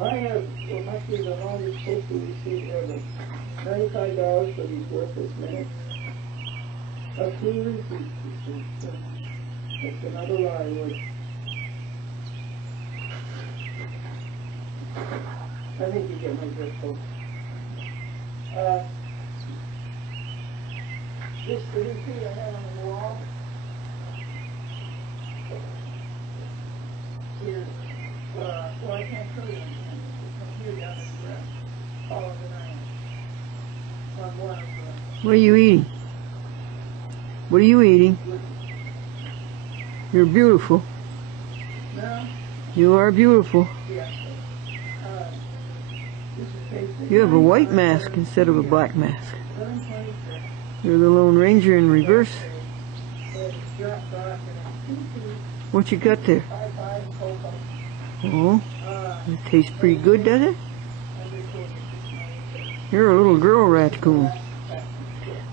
I have, it must be the longest postal receipt ever. $95 for these worthless minutes. A free receipt. That's another lie, Wood. I think you get my drift, folks. This receipt I have on the wall is, well, I can't show you anything. It's from here down at the ground. All of the night. On one of the... What are you eating? What are you eating? You're beautiful. No? You are beautiful. Yeah. You have a white mask instead of a black mask. You're the Lone Ranger in reverse. What you got there? Oh, it tastes pretty good, does it? You're a little girl raccoon.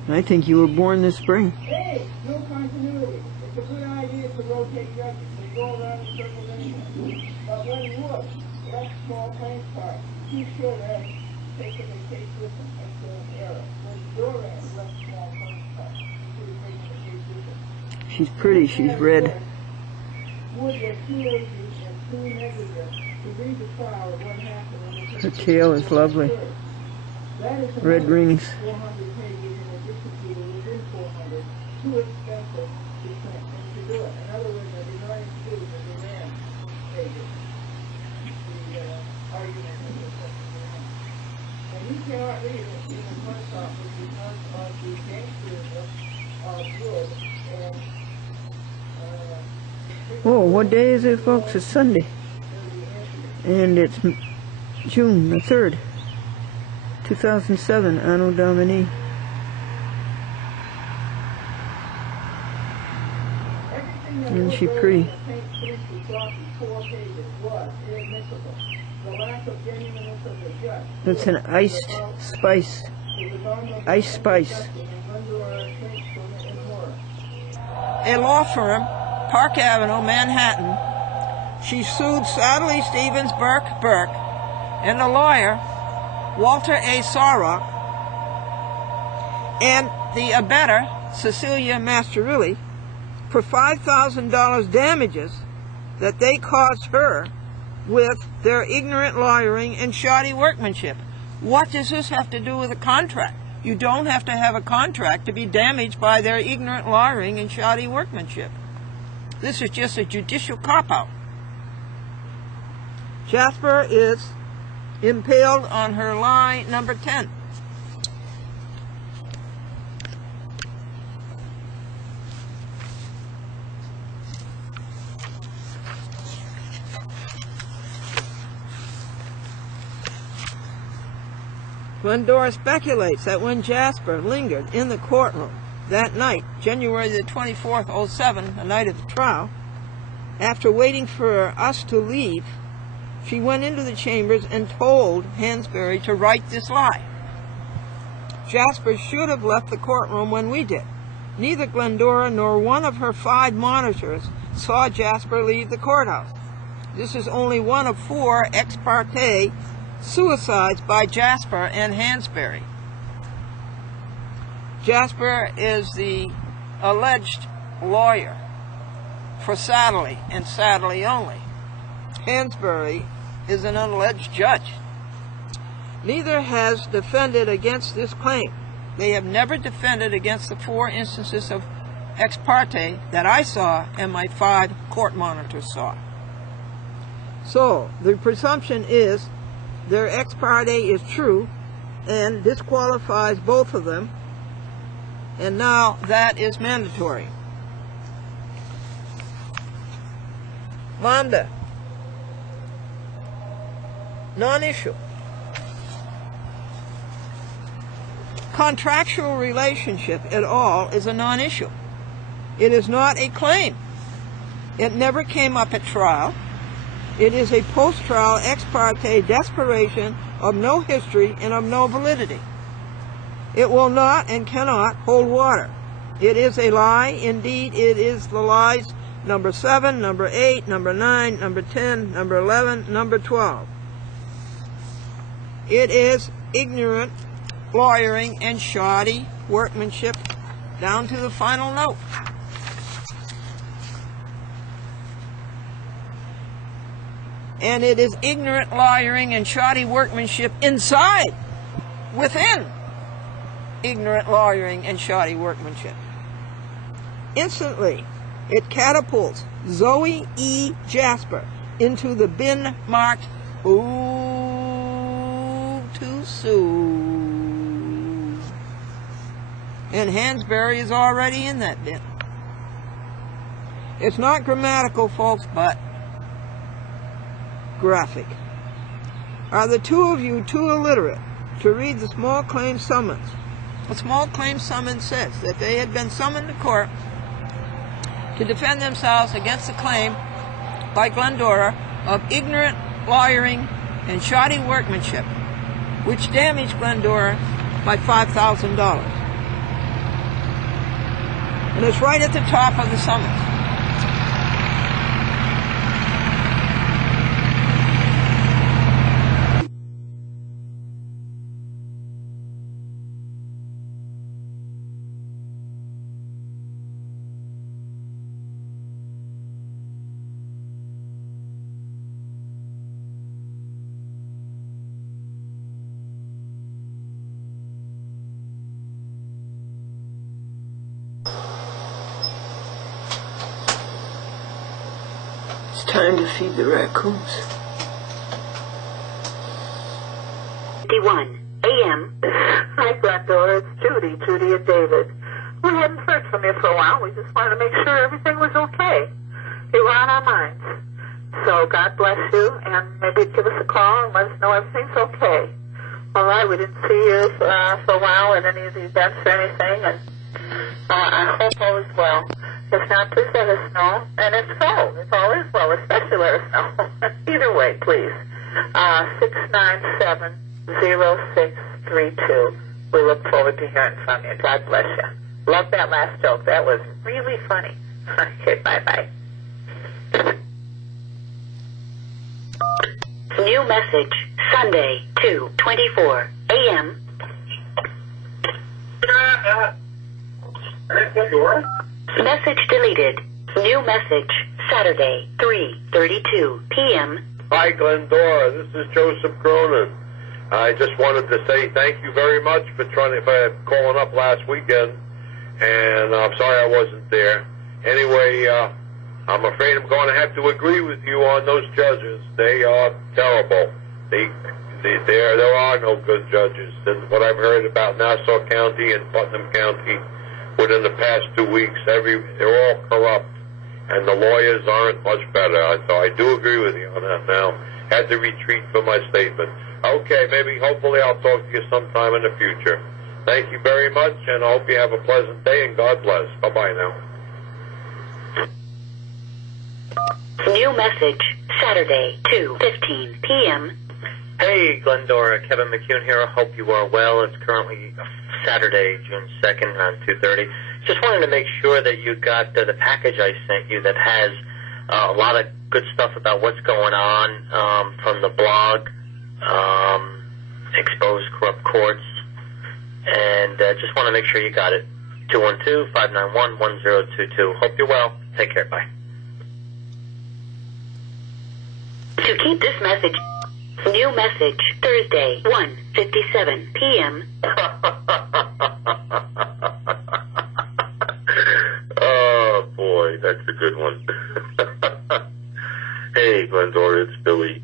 I think you were born this spring. Hey, no continuity. It's a good idea to rotate judges. They go around in circles anyway. But when Wood left small planes park, he should have taken the case with him. That's an error. When Glendora left small planes park, he should have taken the case with him. She's pretty. She's red. Wood was too lazy and too negligent to read the trial of what happened. Her tail is lovely. Red rings. 400 pages in addition to the within 400. Too expensive to print and to do it. In other words, I did not include the demand pages. The argument that was such a demand. And you cannot read it in the post office because of the gangsterism of Wood and Oh, what day is it, folks? It's Sunday. And it's June the 3rd, 2007, Anno Domini. Isn't she pretty? It's an iced spice. Ice spice. A law firm, Park Avenue, Manhattan. She sued Sadly Stevens Burke and the lawyer, Walter A. Sorrock, and the abettor, Cecilia Masterilli, for $5,000 damages that they caused her with their ignorant lawyering and shoddy workmanship. What does this have to do with a contract? You don't have to have a contract to be damaged by their ignorant lawyering and shoddy workmanship. This is just a judicial cop-out. Jasper is impaled on her lie number 10. Glendora speculates that when Jasper lingered in the courtroom that night, January the 24th, 07, the night of the trial, after waiting for us to leave, she went into the chambers and told Hansbury to write this lie. Jasper should have left the courtroom when we did. Neither Glendora nor one of her 5 monitors saw Jasper leave the courthouse. This is only one of 4 ex parte suicides by Jasper and Hansbury. Jasper is the alleged lawyer for Sadly and Sadly only. Hansbury is an alleged judge. Neither has defended against this claim. They have never defended against the 4 instances of ex parte that I saw and my 5 court monitors saw. So, the presumption is their ex parte is true and disqualifies both of them, and now that is mandatory. Lambda, non-issue. Contractual relationship at all is a non-issue. It is not a claim. It never came up at trial. It is a post-trial ex parte desperation of no history and of no validity. It will not and cannot hold water. It is a lie. Indeed, it is the lies number 7, number 8, number 9, number 10, number 11, number 12. It is ignorant lawyering and shoddy workmanship down to the final note. And it is ignorant lawyering and shoddy workmanship inside, within ignorant lawyering and shoddy workmanship. Instantly, it catapults Zoe E. Jasper into the bin marked "Ooh, too soon." And Hansbury is already in that bin. It's not grammatical, folks, but graphic. Are the two of you too illiterate to read the small claims summons? The small claims summons says that they had been summoned to court to defend themselves against the claim by Glendora of ignorant lawyering and shoddy workmanship, which damaged Glendora by $5,000. And it's right at the top of the summons. It's time to feed the raccoons. 51 a.m. Hi, Glendora. It's Judy and David. We hadn't heard from you for a while. We just wanted to make sure everything was okay. You were on our minds. So God bless you, and maybe give us a call and let us know everything's okay. All right, we didn't see you for a while at any of the events or anything, and I hope all is well. If not, please let us know. And if so, if all is well, especially let us know. Either way, please. 697-0632. We look forward to hearing from you. God bless you. Love that last joke. That was really funny. Okay, bye-bye. New message, Sunday, 2:24 a.m. Message deleted. New message, Saturday, 3:32 p.m. Hi, Glendora. This is Joseph Cronin. I just wanted to say thank you very much for calling up last weekend, and I'm sorry I wasn't there. Anyway, I'm afraid I'm going to have to agree with you on those judges. They are terrible. There are no good judges. And what I've heard about Nassau County and Putnam County within the past 2 weeks, they're all corrupt, and the lawyers aren't much better. So I do agree with you on that now. Had to retreat from my statement. Okay, hopefully I'll talk to you sometime in the future. Thank you very much, and I hope you have a pleasant day, and God bless. Bye-bye now. New message, Saturday, 2:15 p.m. Hey, Glendora. Kevin McCune here. I hope you are well. It's currently Saturday, June 2nd, around 2:30. Just wanted to make sure that you got the package I sent you that has a lot of good stuff about what's going on from the blog, Expose Corrupt Courts, and just want to make sure you got it. 212-591-1022. Hope you're well. Take care. Bye. To keep this message, new message, Thursday, 1:57 p.m. Oh, boy, that's a good one. Hey, Glendora, it's Billy.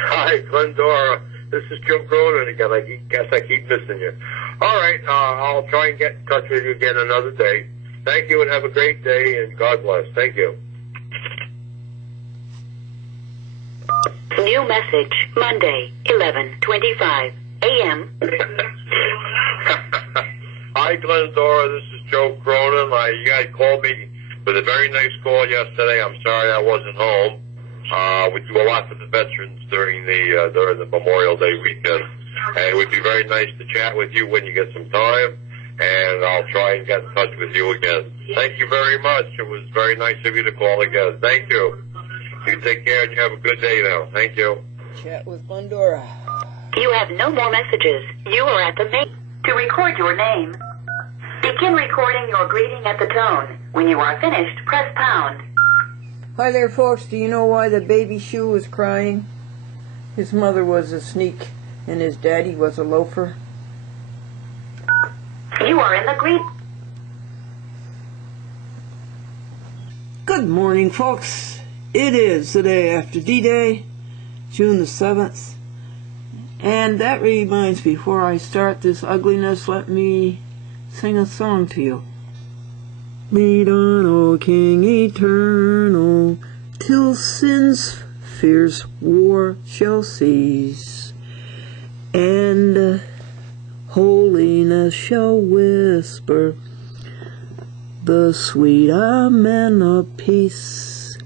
Hi, Glendora. This is Joe Cronin again. I guess I keep missing you. All right, I'll try and get in touch with you again another day. Thank you, and have a great day, and God bless. Thank you. New message, Monday, 11:25 a.m. Hi, Glendora. This is Joe Cronin. You guys called me with a very nice call yesterday. I'm sorry I wasn't home. We do a lot for the veterans during the Memorial Day weekend, and it would be very nice to chat with you when you get some time, and I'll try and get in touch with you again. Thank you very much. It was very nice of you to call again. Thank you. You take care, and you have a good day now. Thank you. Chat with Glendora. You have no more messages. You are at the main. To record your name, begin recording your greeting at the tone. When you are finished, press pound. Hi there, folks. Do you know why the baby shoe was crying? His mother was a sneak and his daddy was a loafer. You are in the greet. Good morning, folks. It is the day after D-Day, June the 7th. And that reminds me, before I start this ugliness, let me sing a song to you. Lead on, O King eternal, till sin's fierce war shall cease, and holiness shall whisper the sweet amen of peace.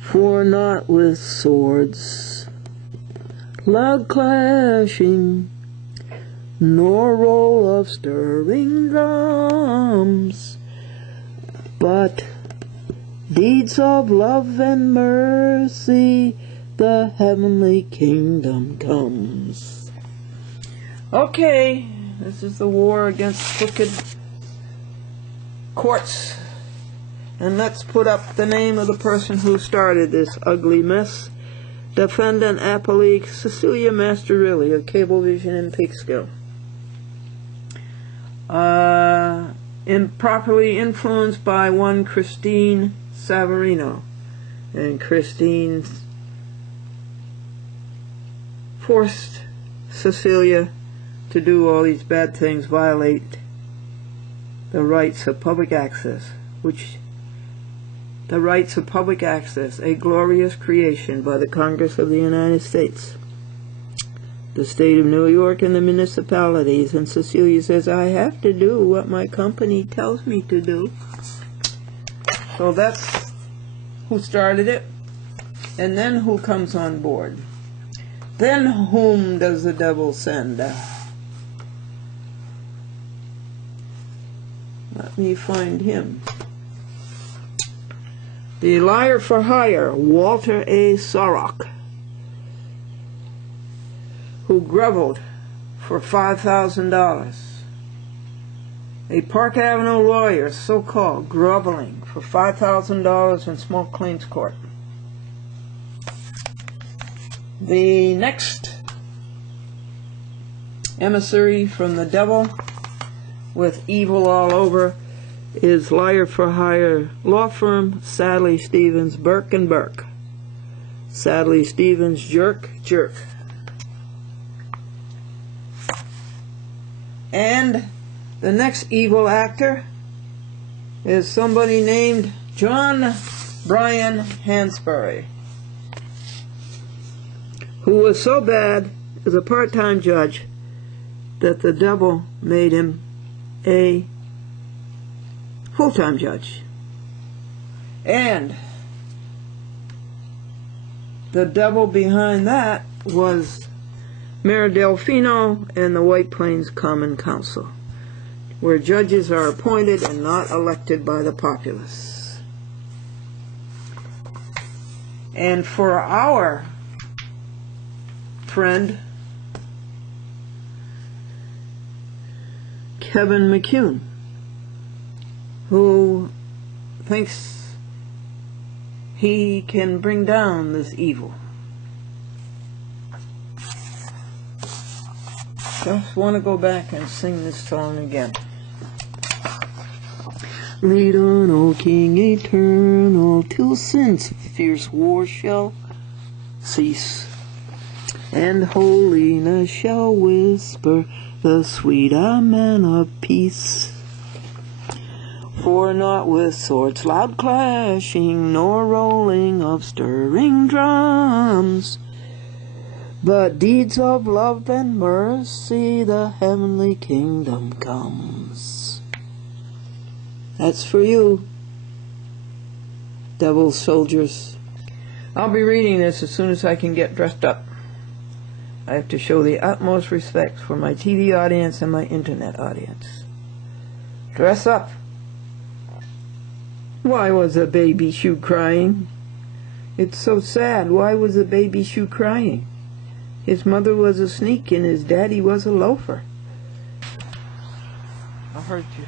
For not with swords loud clashing, nor roll of stirring drums, but deeds of love and mercy, the heavenly kingdom comes. Okay, this is the war against crooked courts. And let's put up the name of the person who started this ugly mess. Defendant Appellee Cecilia Masterilli of Cablevision in Peekskill. Improperly influenced by one Christine Savarino. And Christine forced Cecilia to do all these bad things, violate the rights of public access, the rights of public access, a glorious creation by the Congress of the United States, the state of New York, and the municipalities. And Cecilia says, I have to do what my company tells me to do. So that's who started it. And then who comes on board? Then whom does the devil send? Let me find him. The liar for hire, Walter A. Sorok, who groveled for $5,000. A Park Avenue lawyer, so-called, groveling for $5,000 in small claims court. The next emissary from the devil, with evil all over, is liar for hire law firm Sadly Stevens Burke and Burke. Sadly Stevens Jerk. And the next evil actor is somebody named John Brian Hansbury, who was so bad as a part-time judge that the devil made him a full-time judge. And the devil behind that was Mayor Delfino and the White Plains Common Council, where judges are appointed and not elected by the populace. And for our friend Kevin McCune, who thinks he can bring down this evil. Just want to go back and sing this song again. Lead on, O King eternal, till sin's fierce war shall cease, and holiness shall whisper the sweet amen of peace. For not with swords loud clashing, nor rolling of stirring drums, but deeds of love and mercy, the heavenly kingdom comes. That's for you, devil soldiers. I'll be reading this as soon as I can get dressed up. I have to show the utmost respect for my TV audience and my internet audience. Dress up. Why was a baby shoe crying? It's so sad. Why was a baby shoe crying? His mother was a sneak and his daddy was a loafer. I heard you.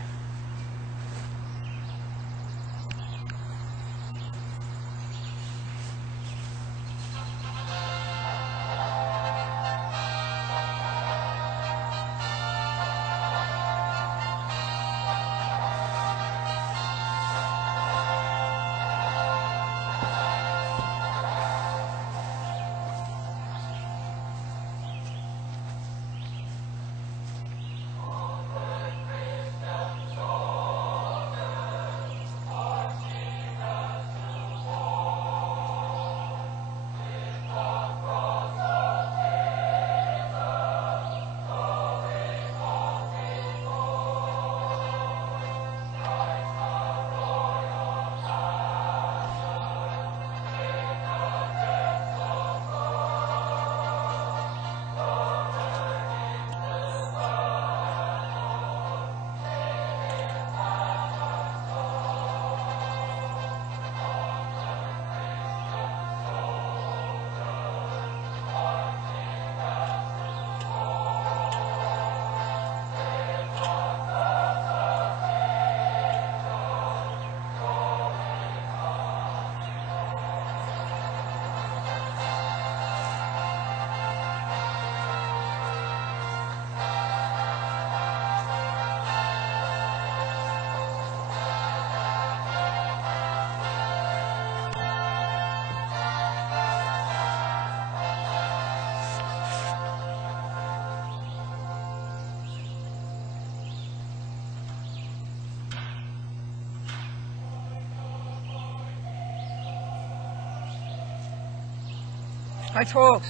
Hi, folks.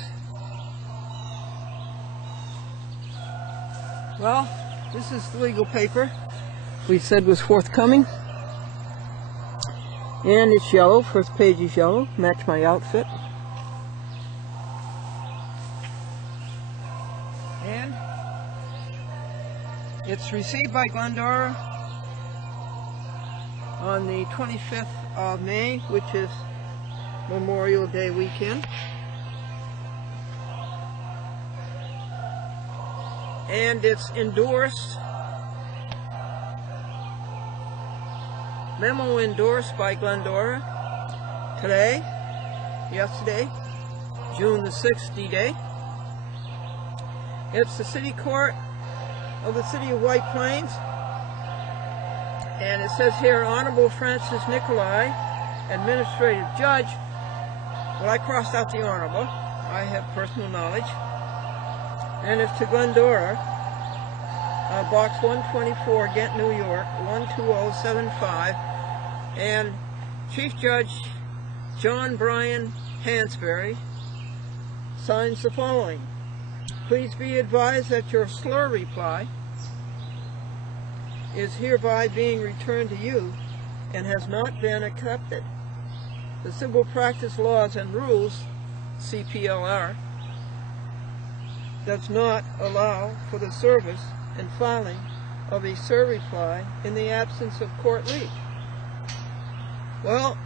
Well, this is the legal paper we said was forthcoming. And it's yellow. First page is yellow. Match my outfit. And it's received by Glendora on the 25th of May, which is Memorial Day weekend. And it's endorsed, memo endorsed by Glendora today, yesterday, June the 6th D-Day. It's the City Court of the City of White Plains, and it says here, Honorable Francis Nicolai, Administrative Judge. Well, I crossed out the Honorable. I have personal knowledge. And it's to Glendora, Box 124, Ghent, New York, 12075. And Chief Judge John Brian Hansbury signs the following. Please be advised that your slur reply is hereby being returned to you and has not been accepted. The Civil Practice Laws and Rules, CPLR, does not allow for the service and filing of a slur reply in the absence of court leave. Well,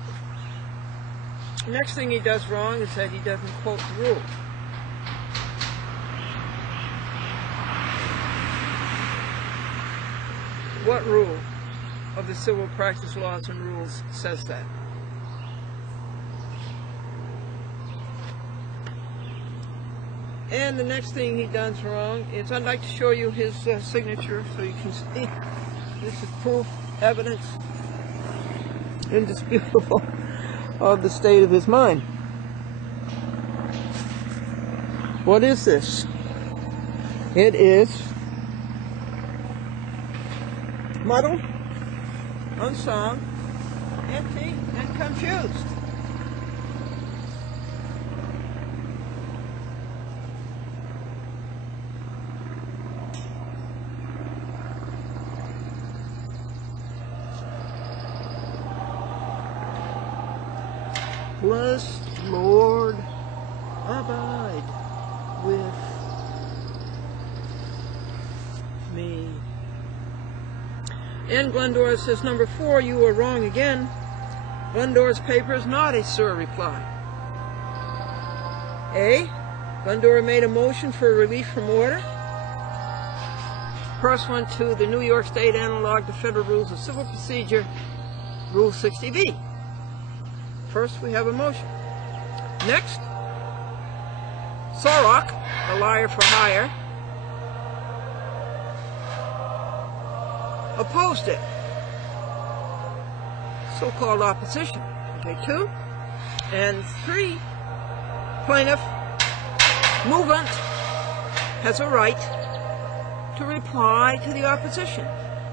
next thing he does wrong is that he doesn't quote the rule. What rule of the Civil Practice Laws and Rules says that? And the next thing he does wrong is, I'd like to show you his signature so you can see. This is proof, evidence, indisputable of the state of his mind. What is this? It is muddled, unsung, empty, and confused. Blessed Lord, abide with me. And Glendora says, number 4, you were wrong again. Glendora's paper is not a slur reply. A, Glendora made a motion for relief from order pursuant to the New York State Analog to Federal Rules of Civil Procedure, Rule 60B. First, we have a motion. Next, Sorok, the liar for hire, opposed it. So-called opposition. Okay, 2. And 3, plaintiff, movant, has a right to reply to the opposition.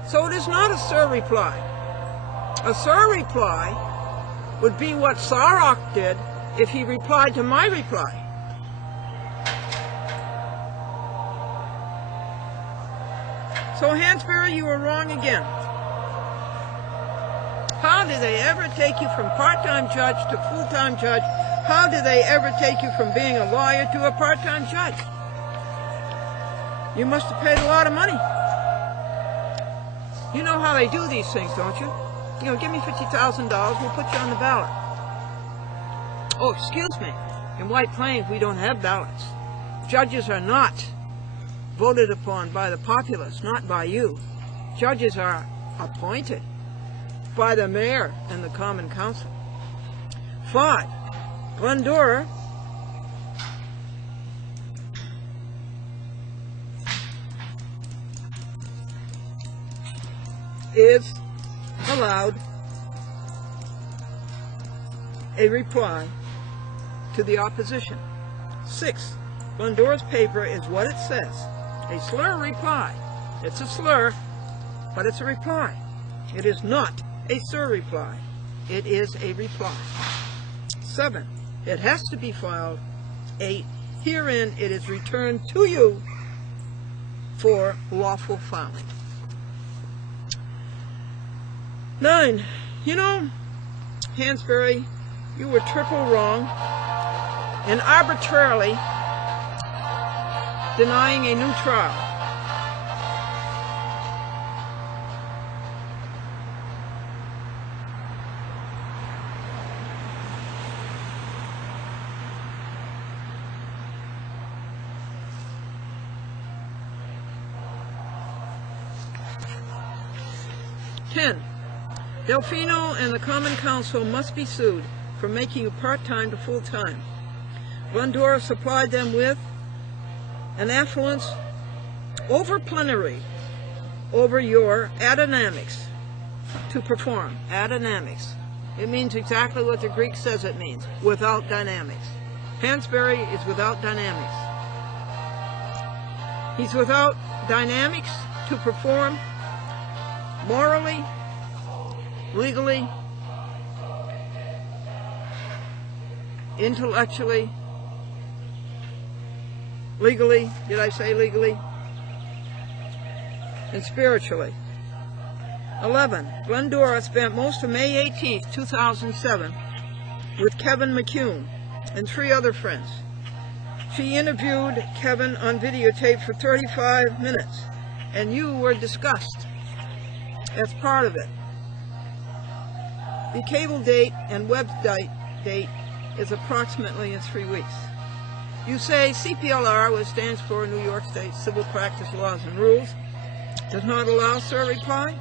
So it is not a sir reply. A sir reply would be what Sorok did if he replied to my reply. So Hansbury, you were wrong again. How did they ever take you from part-time judge to full-time judge? How did they ever take you from being a lawyer to a part-time judge? You must have paid a lot of money. You know how they do these things, don't you? You know, give me $50,000, we'll put you on the ballot. Oh, excuse me. In White Plains, we don't have ballots. Judges are not voted upon by the populace, not by you. Judges are appointed by the mayor and the common council. 5, Glendora is allowed a reply to the opposition. 6, Glendora's paper is what it says. A slur reply. It's a slur, but it's a reply. It is not a sir reply. It is a reply. 7, it has to be filed. 8, herein it is returned to you for lawful filing. 9, you know, Hansbury, you were triple wrong in arbitrarily denying a new trial. Delfino and the Common Council must be sued for making you part-time to full-time. Glendora supplied them with an affluence over plenary over your aerodynamics to perform. Aerodynamics. It means exactly what the Greek says it means, without dynamics. Hansbury is without dynamics. He's without dynamics to perform morally, legally, intellectually, legally, did I say legally? And spiritually. 11, Glendora spent most of May 18th, 2007 with Kevin McCune and 3 other friends. She interviewed Kevin on videotape for 35 minutes, and you were discussed. That's part of it. The cable date and website date is approximately in 3 weeks. You say CPLR, which stands for New York State Civil Practice Laws and Rules, does not allow sir reply,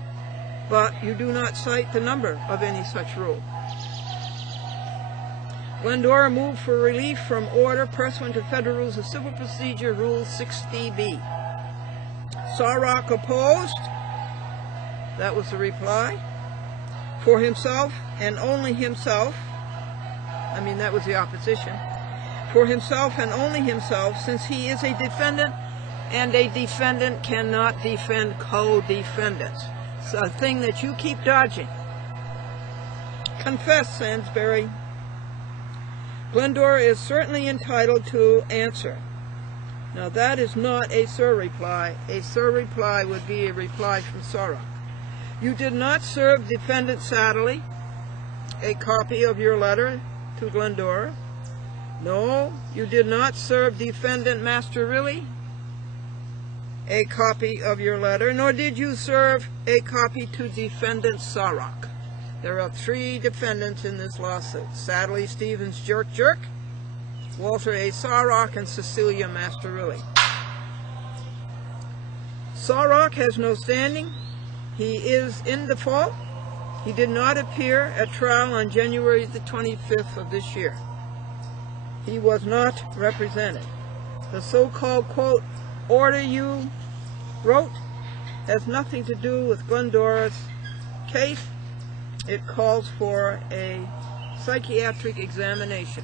but you do not cite the number of any such rule. Glendora moved for relief from order pursuant to Federal Rules of Civil Procedure, Rule 60B. Sorok opposed. That was the reply. For himself and only himself. I mean, that was the opposition. For himself and only himself, since he is a defendant, and a defendant cannot defend co-defendants. It's a thing that you keep dodging. Confess, Hansbury. Glendora is certainly entitled to answer. Now that is not a sir reply. A sir reply would be a reply from Sorok. You did not serve defendant Satterley a copy of your letter to Glendora. No, you did not serve defendant Masterilli a copy of your letter, nor did you serve a copy to defendant Sorok. There are 3 defendants in this lawsuit. Satterley, Stevens, Jerk, Walter A. Sarrock and Cecilia Masterilli. Sarrock has no standing. He is in default. He did not appear at trial on January the 25th of this year. He was not represented. The so-called, quote, order you wrote has nothing to do with Glendora's case. It calls for a psychiatric examination.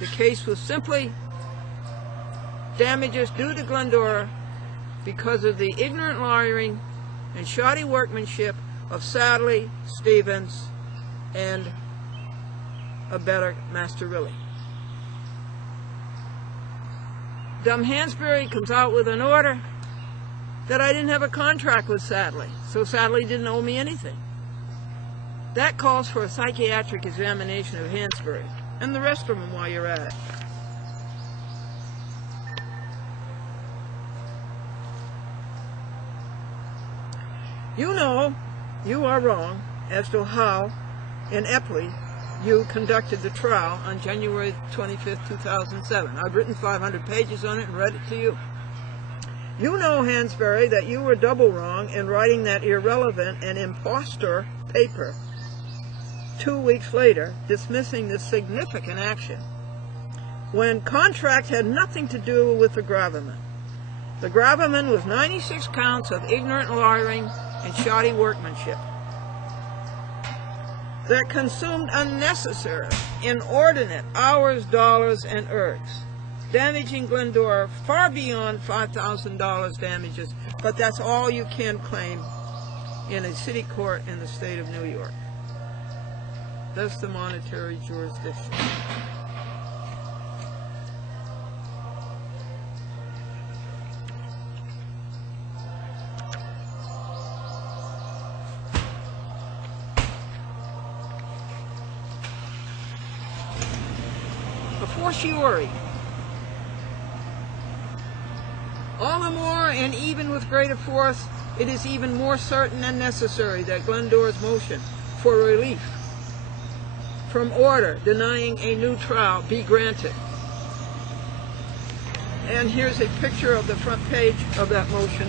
The case was simply damages due to Glendora because of the ignorant lawyering and shoddy workmanship of Sadley, Stevens, and a better Masterilli. Dumb Hansbury comes out with an order that I didn't have a contract with Sadley, so Sadley didn't owe me anything. That calls for a psychiatric examination of Hansbury, and the rest of them while you're at it. You know you are wrong as to how, in Epley, you conducted the trial on January 25th, 2007. I've written 500 pages on it and read it to you. You know, Hansbury, that you were double wrong in writing that irrelevant and impostor paper 2 weeks later, dismissing this significant action, when contract had nothing to do with the gravamen. The gravamen was 96 counts of ignorant lawyering and shoddy workmanship that consumed unnecessary, inordinate hours, dollars, and ergs, damaging Glendora far beyond $5,000 damages, but that's all you can claim in a city court in the state of New York. That's the monetary jurisdiction. A fortiori, all the more and even with greater force, it is even more certain and necessary that Glendora's motion for relief from order denying a new trial be granted. And here's a picture of the front page of that motion.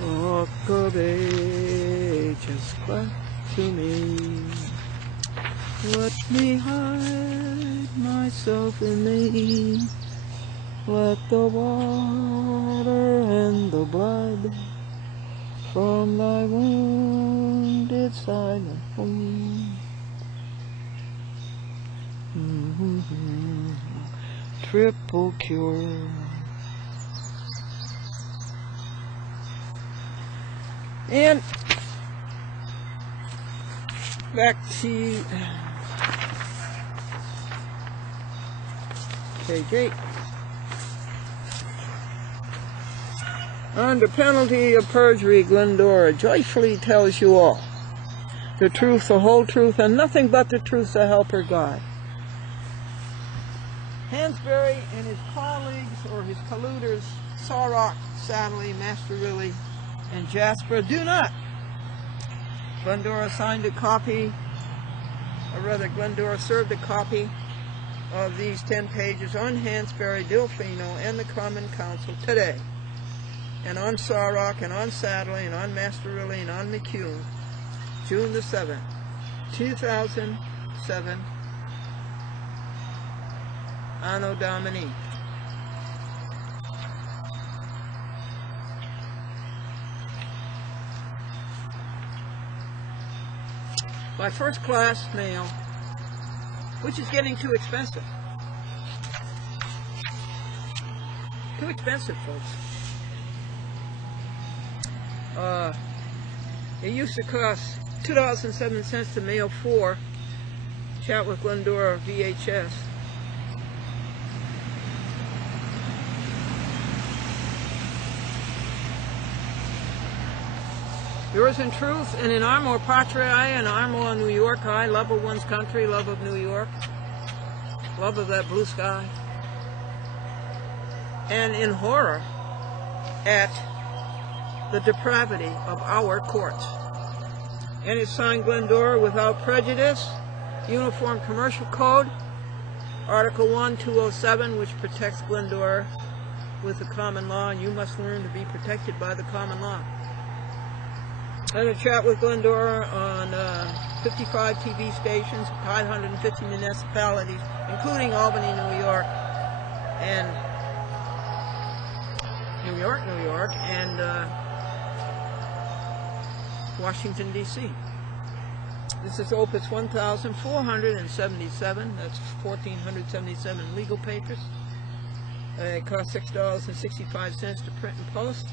Walk of ages back to me. Let me hide myself in thee. Let the water and the blood from thy wounded side flow. Triple cure. And back to page 8. Under penalty of perjury, Glendora joyfully tells you all the truth, the whole truth, and nothing but the truth, so help her God. Hansbury and his colleagues, or his colluders, Sarrock, Sadley, Masterilli, and Jasper, do not. Glendora signed a copy, or rather Glendora served a copy of these 10 pages on Hansbury, Delfino, and the Common Council today, and on Sarrock, and on Sadley, and on Masterilli, and on McCune, June the 7th, 2007, Anno Domini. By first class mail, which is getting too expensive. Too expensive, folks. It used to cost $2.07 to mail 4 Chat with Glendora VHS. Yours in truth, and in amor patriae, and amor New Yorki, love of one's country, love of New York, love of that blue sky, and in horror at the depravity of our courts. And it's signed Glendora without prejudice. Uniform Commercial Code, Article 1, 207, which protects Glendora with the common law, and you must learn to be protected by the common law. And a chat with Glendora on 55 TV stations, 550 municipalities, including Albany, New York, and Washington, D.C. This is Opus 1477. That's 1,477 legal papers. It costs $6.65 to print and post.